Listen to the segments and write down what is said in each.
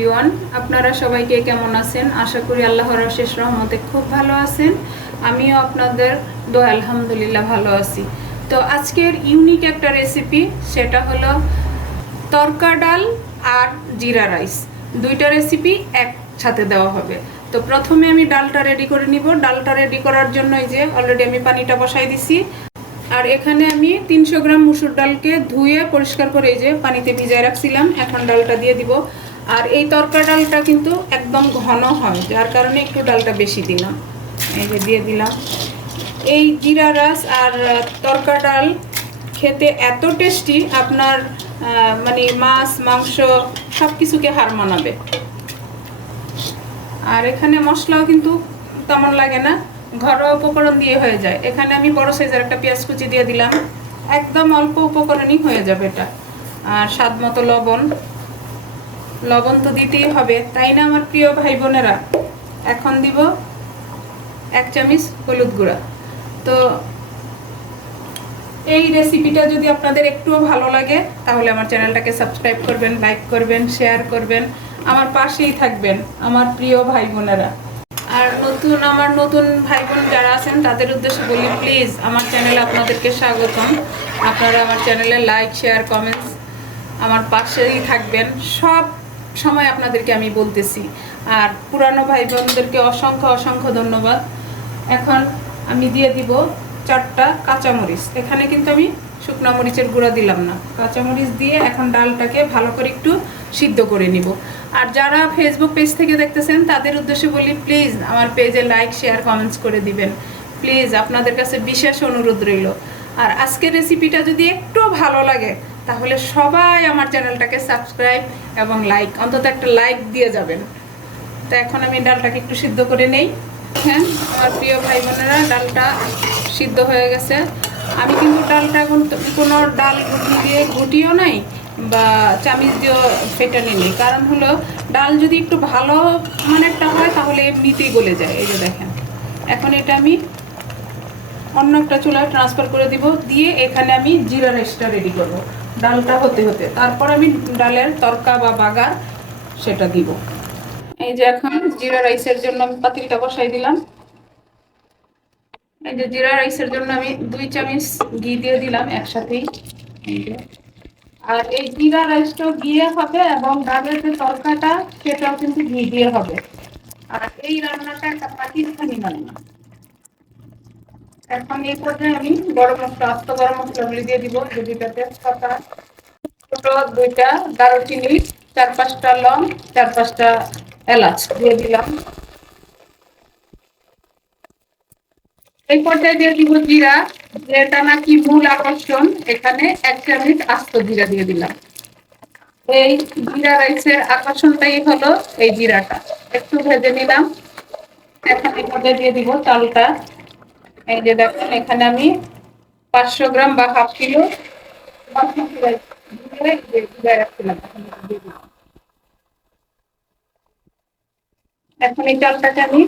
Everyone, আপনারা সবাইকে কেমন আছেন? আশা করি আল্লাহর অশেষ রহমতে খুব ভালো আছেন। আমিও আপনাদের দোয়া আলহামদুলিল্লাহ ভালো আছি। তো আজকের ইউনিক একটা রেসিপি, সেটা হলো তরকা ডাল আর জিরা রাইস। দুইটা রেসিপি একসাথে দেওয়া হবে। তো প্রথমে আমি ডালটা রেডি করে নিব। ডালটা রেডি করার জন্য এই যে অলরেডি আমি পানিটা বসাই দিছি। আর এখানে আমি 300 গ্রাম মুসুর ডালকে ধুয়ে পরিষ্কার করে এই যে পানিতে ভিজায় রাখছিলাম। এখন ডালটা দিয়ে দিব। আর এই তরকা ডালটা কিন্তু একদম ঘন হয়, যার কারণে একটু ডালটা বেশি দিলাম। এই যে দিয়ে দিলাম। এই জিরা রাইস আর তরকা ডাল খেতে এত টেস্টি, আপনার মানে মাছ মাংস সব কিছুকে হার মানাবে। আর এখানে মশলাও কিন্তু তেমন লাগে না, ঘরোয়া উপকরণ দিয়ে হয়ে যায়। এখানে আমি বড় সাইজের একটা পেঁয়াজ কুচি দিয়ে দিলাম। একদম অল্প উপকরণই হয়ে যাবে এটা। আর স্বাদ মতো লবণ। লবণ তো দিতেই হবে, তাই না আমার প্রিয় ভাই বোনেরা? এখন দিব 1 চামচ হলুদ গুঁড়া। তো এই রেসিপিটা যদি আপনাদের একটুও ভালো লাগে তাহলে আমার চ্যানেলটাকে সাবস্ক্রাইব করবেন, লাইক করবেন, শেয়ার করবেন, আমার পাশেই থাকবেন আমার প্রিয় ভাই বোনেরা। আর আমার নতুন ভাই বোন যারা আছেন তাদের উদ্দেশ্যে বলি, প্লিজ আমার চ্যানেলে আপনাদেরকে স্বাগতম। আপনারা আমার চ্যানেলে লাইক, শেয়ার, কমেন্টস আমার পাশেই থাকবেন। সব সময় আপনাদেরকে আমি বলতেছি। আর পুরানো ভাই বোনদেরকে অসংখ্য অসংখ্য ধন্যবাদ। এখন আমি দিয়ে দিব 4টা কাঁচামরিচ। এখানে কিন্তু আমি শুকনো মরিচের গুঁড়া দিলাম না, কাঁচামরিচ দিয়ে এখন ডালটাকে ভালো করে একটু সিদ্ধ করে নিব। আর যারা ফেসবুক পেজ থেকে দেখতেছেন তাদের উদ্দেশ্যে বলি, প্লিজ আমার পেজে লাইক, শেয়ার, কমেন্টস করে দিবেন। প্লিজ আপনাদের কাছে বিশেষ অনুরোধ রইল। আর আজকের রেসিপিটা যদি একটু ভালো লাগে তাহলে সবাই আমার চ্যানেলটাকে সাবস্ক্রাইব এবং লাইক, অন্তত একটা লাইক দিয়ে যাবেন। তো এখন আমি ডালটাকে একটু সিদ্ধ করে নেই। হ্যাঁ আমার প্রিয় ভাই বোনেরা, ডালটা সিদ্ধ হয়ে গেছে। আমি কিন্তু ডালটা কোনো ডাল ঘুটি দিয়ে ঘুটিও নাই বা চামিচ দিয়েও ফেটে নিই। কারণ হলো ডাল যদি একটু ভালো মানেরটা হয় তাহলে এমনিতেই গলে যায়। এই যে দেখেন, এখন এটা আমি অন্য একটা চুলায় ট্রান্সফার করে দিব। দিয়ে এখানে আমি জিরা রাইসটা রেডি করব। ডালটা হতে হতে তারপর আমি ডালের তরকা বা বাগার সেটা দিব। এই যে এখন জিরা রাইসের জন্য আমি পাতিলটা বসাই দিলাম। এই যে জিরা রাইসের জন্য আমি 2 চামচ ঘি দিয়ে দিলাম একসাথেই। আর এই জিরা রাইসটা ঘিয়ে হবে এবং ডালের যে তরকাটা সেটাও কিন্তু ঘি দিয়ে হবে। আর এই রান্নাটা একটা পাকিস্তানি রান্না। এখন এই পর্যায়ে আমি গরম মশলা, আস্ত গরম মশলাগুলি দিয়ে দিব। দুইটা তেজপাতা, ছোট 2টা দারুচিনি, 4-5টা লং, 4-5টা এলাচ দিয়ে দিলাম। এই পর্যায়ে দিয়ে দিব জিরা, যেটা নাকি মূল আকর্ষণ। এখানে 1 চামচ আস্ত জিরা দিয়ে দিলাম। এই জিরা রাইসের আকর্ষণটাই হলো এই জিরাটা। একটু ভেজে নিলাম। এখন এই পর্যায়ে দিয়ে দিব চালটা। এই যে দেখুন, এখানে আমি 500 গ্রাম বা হাফ কিলো বাসমতি রাইস ভিজিয়ে রাখছিলাম। এখন এই চালটাকে আমি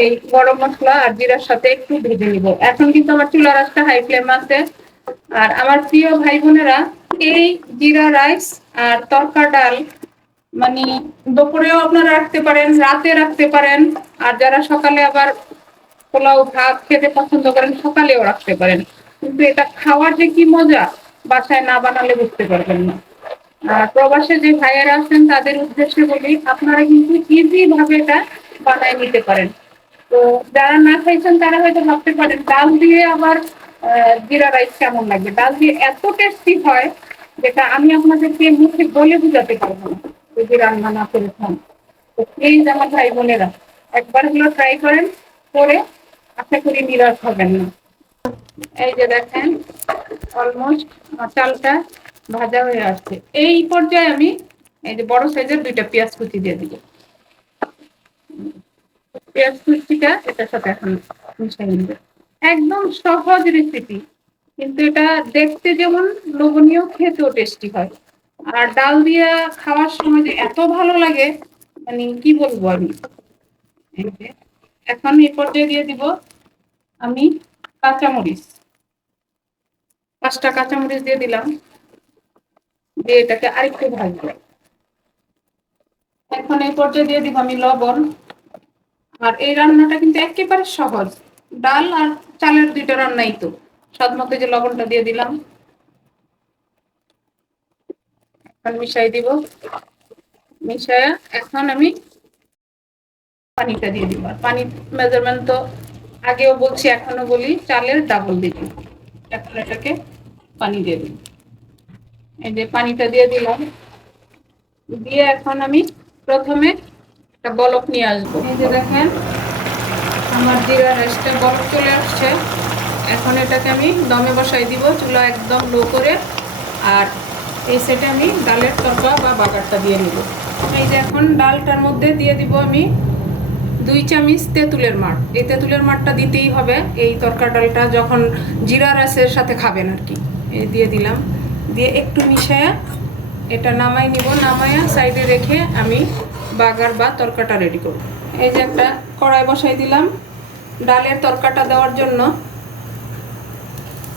এই গরম মশলা আর জিরার সাথে একটু ভেজে নিব। এখন কিন্তু আমার চুলার আঁচটা হাই ফ্লেম আছে। আর আমার প্রিয় ভাই বোনেরা, এই জিরা রাইস আর তরকা ডাল মানে দুপুরেও আপনারা রাখতে পারেন, রাতে রাখতে পারেন। আর যারা সকালে আবার পোলাও ভাত খেতে পছন্দ করেন সকালেও রাখতে পারেন। কিন্তু এটা খাওয়ার যে কি মজা, বাসায় না বানালে বুঝতে পারবেন না। আর প্রবাসে যে ভাইয়েরা আছেন তাদের উদ্দেশ্যে বলি, আপনারা কিন্তু ইজি ভাবে এটা বানায় নিতে পারেন। তো যারা না খাইছেন তারা হয়তো ভাবতে পারেন ডাল দিয়ে আবার জিরা রাইস কেমন লাগবে। ডাল দিয়ে এত টেস্টি হয় যেটা আমি আপনাদেরকে মুখে বলে বুঝাতে পারবো না যদি রান্না না করে খান। তো প্লিজ আমার ভাই বোনেরা, একবার হলো ট্রাই করেন, করে আশা করি নিরাশ হবেন না। এই যে দেখেন, অলমোস্ট চালটা ভাজা হয়ে আসছে। এই পর্যায়ে আমি এই যে বড় সাইজের 2টা পেঁয়াজ কুচি দিয়ে দিব। পেঁয়াজ কুচিটা এটার সাথে এখন মিশিয়ে নিব। একদম সহজ রেসিপি, কিন্তু এটা দেখতে যেমন লোভনীয়, খেতেও টেস্টি হয়। আর ডাল দিয়ে খাওয়ার সময় যে এত ভালো লাগে, মানে কি বলবো আমি। এখন এই পর্যায়ে দিয়ে দিব আমি কাঁচামরিচ। 5টা কাঁচামরিচ দিয়ে দিলাম। দিয়ে এটাকে আরেকটু ভাজবো। এখন এই পর্যায়ে দিয়ে দিব আমি লবণ। আর এই রান্নাটা কিন্তু একেবারে সহজ, ডাল আর চালের দুইটা রান্নাই তো। স্বাদ মতো যে লবণটা দিয়ে দিলাম, এখন মিশাই দিব। মিশায়া এখন আমি পানিটা দিয়ে দিব। আর পানির মেজারমেন্ট তো আগেও বলছি, এখনো বলি, চালের ডাবল দিব। এখন এটাকে পানি দিয়ে দিই। এই যে পানিটা দিয়ে দিলাম, দিয়ে এখন আমি প্রথমে একটা বলক নিয়ে আসবো। এই যে দেখেন আমার জিরা রাইসটা বলক চলে আসছে। এখন এটাকে আমি দমে বসাই দিব, চুলা একদম লো করে। আর এই সেটে আমি ডালের তরকা বা বাগারটা দিয়ে নিব। এই যে এখন ডালটার মধ্যে দিয়ে দিব আমি 2 চামচ তেঁতুলের মাড়। এই তেঁতুলের মাড়টা দিতেই হবে এই তরকা ডালটা যখন জিরা রাইসের সাথে খাবেন আর কি। এই দিয়ে দিলাম, দিয়ে একটু মিশায়া এটা নামাই নিব। নামায়া সাইডে রেখে আমি বাগার বা তরকাটা রেডি করব। এই যে একটা কড়াই বসাই দিলাম ডালের তরকাটা দেওয়ার জন্য।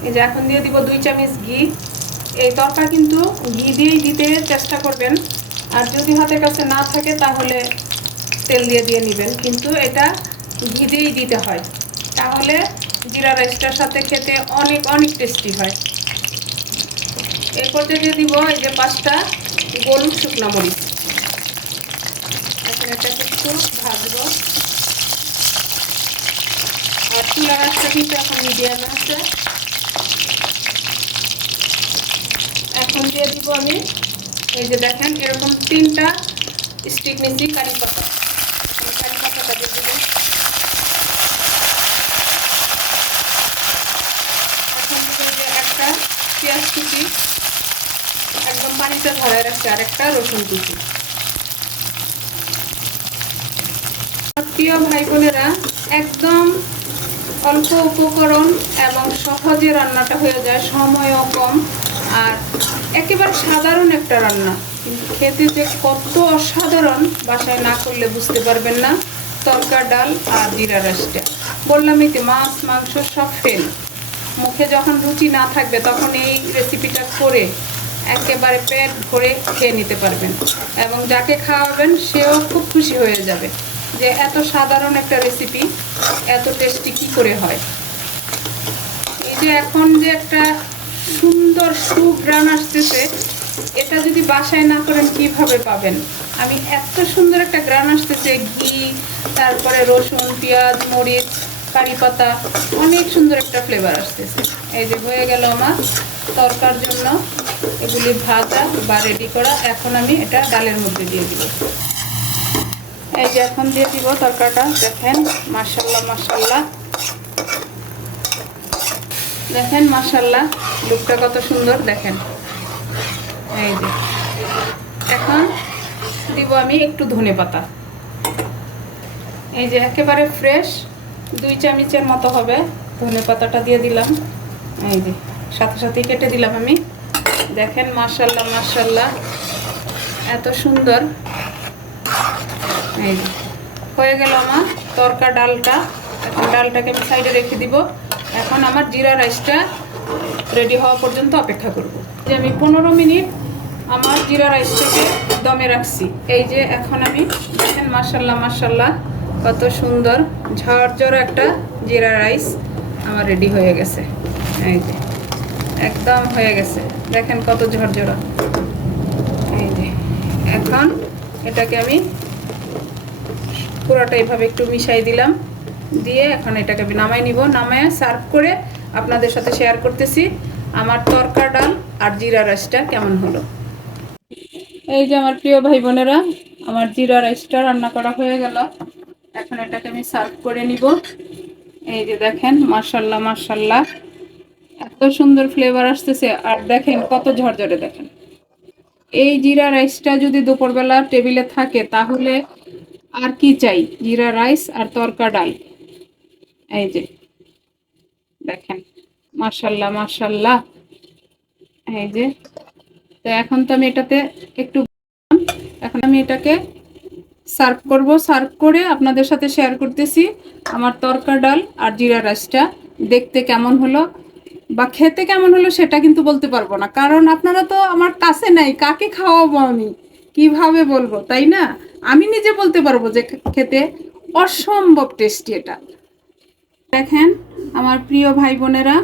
এই যে এখন দিয়ে দিব 2 চামচ ঘি। এই তরকা কিন্তু ঘি দিয়েই দিতে চেষ্টা করবেন, আর যদি হাতের কাছে না থাকে তাহলে তেল দিয়ে নেবেন, কিন্তু এটা ঘি দিয়েই দিতে হয়, তাহলে জিরা রাইসটার সাথে খেতে অনেক অনেক টেস্টি হয়। এরপর দিয়ে দিব এই যে 5টা গোল শুকনো মরিচ। এখন এটাকে একটু ভাজবো। আর চুলা রাসটা কিন্তু এখন মিডিয়াম আছে। এখন দিয়ে দিব আমি এই যে দেখেন এরকম 3টা স্টিক নিচ্ছি কারি পাতা। কারি পাতাটা দিয়ে দিব। এখন দিব যে একটা পেঁয়াজ কুচি, একদম পানিটা ধরায় রাখছি, আর একটা রসুন কুচি। প্রিয় ভাই বোনেরা, একদম অল্প উপকরণ এবং সহজে রান্নাটা হয়ে যায়, সময়ও কম, আর একেবারে সাধারণ একটা রান্না, কিন্তু খেতে যে কত অসাধারণ বাসায় না করলে বুঝতে পারবেন না। তরকা ডাল আর জিরা রাইসটা বললামই তো, মাছ মাংস সব ফেল। মুখে যখন রুচি না থাকবে তখন এই রেসিপিটা করে একেবারে পেট ভরে খেয়ে নিতে পারবেন, এবং যাকে খাওয়াবেন সেও খুব খুশি হয়ে যাবে যে এত সাধারণ একটা রেসিপি এত টেস্টি কি করে হয়। এই যে এখন যে একটা সুন্দর সুঘ্রাণ আসতেছে, এটা যদি বাসায় না করেন কিভাবে পাবেন। আমি এত সুন্দর একটা ঘ্রাণ আসতেছে, ঘি, তারপরে রসুন, পেঁয়াজ, মরিচ, কারি পাতা, অনেক সুন্দর একটা ফ্লেভার আসতেছে। এই যে হয়ে গেল আমার তরকার জন্য এগুলি ভাজা বা রেডি করা। এখন আমি এটা ডালের মধ্যে দিয়ে দিব। এই যে এখন দিয়ে দিব তরকাটা। দেখেন মাশাআল্লাহ মাশাআল্লাহ, দেখেন মাশাআল্লাহ লুকটা কত সুন্দর দেখেন। এই যে এখন দিব আমি একটু ধনেপাতা। এই যে একেবারে ফ্রেশ 2 চামচের মতো হবে ধনেপাতাটা দিয়ে দিলাম। এই যে সাথে সাথেই কেটে দিলাম আমি। দেখেন মাশাআল্লাহ মাশাআল্লাহ এত সুন্দর। এই যে হয়ে গেল আমার তরকা ডালটা। এখন ডালটাকে আমি সাইডে রেখে দিব। এখন আমার জিরা রাইসটা রেডি হওয়া পর্যন্ত অপেক্ষা করব। যে আমি 15 মিনিট আমার জিরা রাইসটাকে দমে রাখছি। এই যে এখন আমি দেখেন মাশাআল্লাহ মাশাআল্লাহ কত সুন্দর ঝরঝরে একটা জিরা রাইস আমার রেডি হয়ে গেছে। এই যে একদম হয়ে গেছে, দেখেন কত ঝরঝরা। এই যে এখন এটাকে আমি পুরোটা এইভাবে একটু মিশাই দিলাম, দিয়ে এখন এটাকে আমি নামাই নিব। নামায় সার্ভ করে আপনাদের সাথে শেয়ার করতেছি আমার তরকা ডাল আর জিরা রাইসটা কেমন হলো। এই যে আমার প্রিয় ভাই বোনেরা, আমার জিরা রাইসটা রান্না করা হয়ে গেল। এখন এটাকে আমি সার্ভ করে নিব। এই যে দেখেন মাশাআল্লাহ মাশাআল্লাহ এত সুন্দর ফ্লেভার আসতেছে, আর দেখেন কত ঝরঝরে। দেখেন এই জিরা রাইসটা যদি দুপুরবেলা টেবিলে থাকে তাহলে আর কি চাই, জিরা রাইস আর তরকা ডাল। এই যে দেখেন মাশাআল্লাহ মাশাআল্লাহ। এই যে তো এখন তো আমি এটাতে একটু, এখন আমি এটাকে সার্ভ করব। সার্ভ করে আপনাদের সাথে শেয়ার করতেছি আমার তরকা ডাল আর জিরা রাইসটা দেখতে কেমন হলো বা খেতে কেমন হলো সেটা কিন্তু বলতে পারবো না, কারণ আপনারা তো আমার কাছে নাই, কাকে খাওয়াবো আমি, কিভাবে বলবো, তাই না? আমি নিজে বলতে পারবো যে খেতে অসম্ভব টেস্টি এটা। দেখেন আমার প্রিয় ভাই বোনেরা,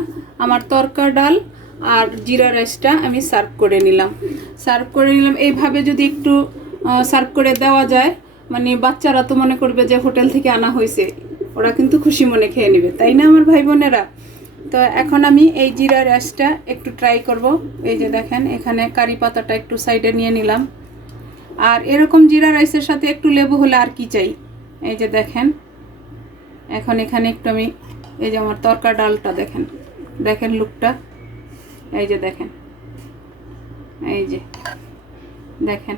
আমার তরকা ডাল আর জিরা রাইসটা আমি সার্ভ করে নিলাম। এইভাবে যদি একটু সার্ভ করে দেওয়া যায়, মানে বাচ্চারা তো মনে করবে যে হোটেল থেকে আনা হয়েছে, ওরা কিন্তু খুশি মনে খেয়ে নেবে, তাই না আমার ভাই বোনেরা? তো এখন আমি এই জিরা রাইসটা একটু ট্রাই করব। এই যে দেখেন এখানে কারি পাতাটা একটু সাইডে নিয়ে নিলাম। আর এরকম জিরা রাইসের সাথে একটু লেবু হলে আর কি চাই। এই যে দেখেন এখন এখানে একটু আমি, এই যে আমার তরকা ডালটা দেখেন, দেখেন লুকটা, এই যে দেখেন, এই যে দেখেন,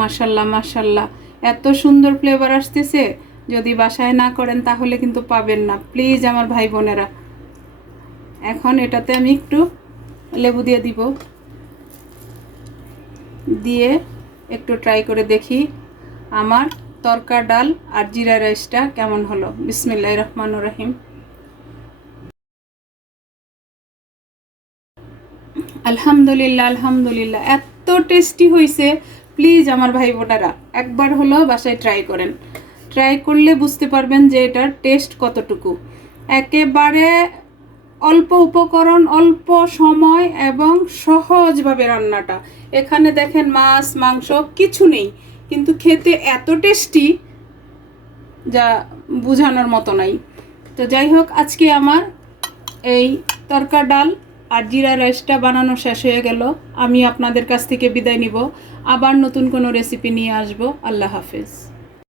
মাশাল্লাহ মাশাল্লাহ, এত সুন্দর ফ্লেভার আসতেছে। যদি বাসায় না করেন তাহলে কিন্তু পাবেন না, প্লিজ আমার ভাই বোনেরা। এখন এটাতে আমি একটু লেবু দিয়ে দিব, দিয়ে একটু ট্রাই করে দেখি আমার তরকা ডাল আর জিরা রাইসটা কেমন হলো। বিসমিল্লাহির রহমানির রহিম। আলহামদুলিল্লাহ আলহামদুলিল্লাহ, এত টেস্টি হয়েছে। প্লিজ আমার ভাই বোনেরা একবার হলো বাসায় ট্রাই করেন। ট্রাই করলে বুঝতে পারবেন যে এটার টেস্ট কতটুকু। একেবারে অল্প উপকরণ, অল্প সময় এবং সহজভাবে রান্নাটা। এখানে দেখেন মাছ মাংস কিছু নেই, কিন্তু খেতে এত টেস্টি যা বোঝানোর মতো নাই। তো যাই হোক, আজকে আমার এই তরকা ডাল আর জিরা রাইসটা বানানো শেষ হয়ে গেল। আমি আপনাদের কাছ থেকে বিদায় নিব, আবার নতুন কোনো রেসিপি নিয়ে আসবো। আল্লাহ হাফেজ।